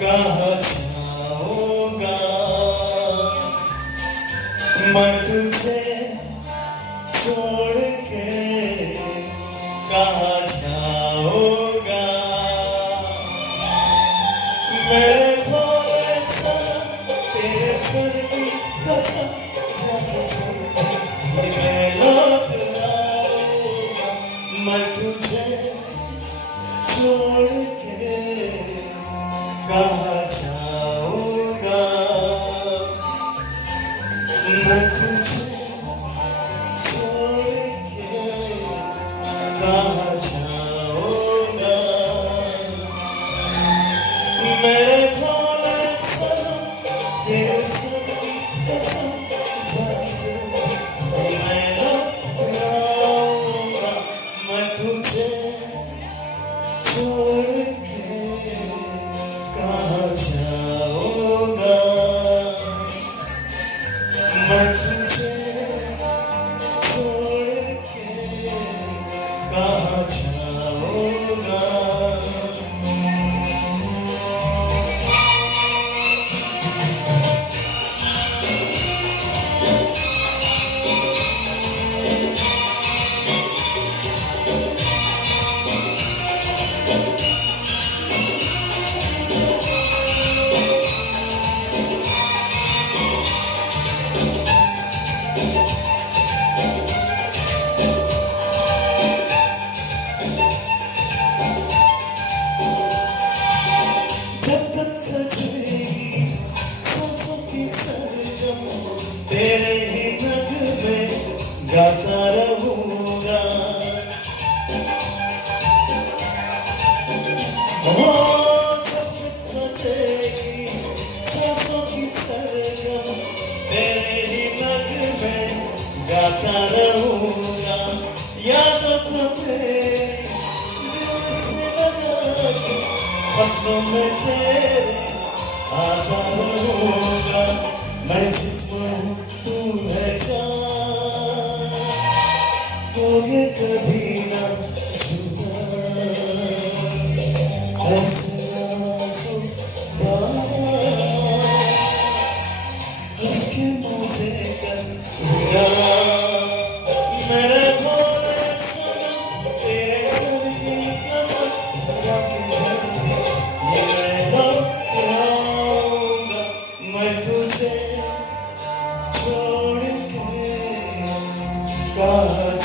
कहाँ जाऊंगा मैं तुझे छोड़ के कहाँ जाऊंगा मेरे भोले सनम तेरे सर की कसम मैं लौट आऊंगा मैं तुझे छोड़ के कहाँ जाऊंगा मैं तुझे छोड़ के कहाँ जाऊंगा मेरे भोले सनम तेरे सर की कसम मैं लौट आऊंगा मैं तुझे छोड़ के कहाँ जाऊंगा मैं तुझे छोड़ के कहाँ जाऊंगा सजेगी सांसों की सरगम तेरे ही नगमे गाता रहूंगा जब तक सजेगी सांसों की सरगम तेरे ही नगमे गाता रहूंगा यादों को दिल से लगा के सपनों में तेरे आता रहूंगा मैं जिस्म हूँ तू है जान होगे कभी ना जुदा ऐसे आंसू हंस के मुझे कर दिया मेरे भोले सनम तेरे सर की कसम जाके मैं तुझे छोड़ के कहाँ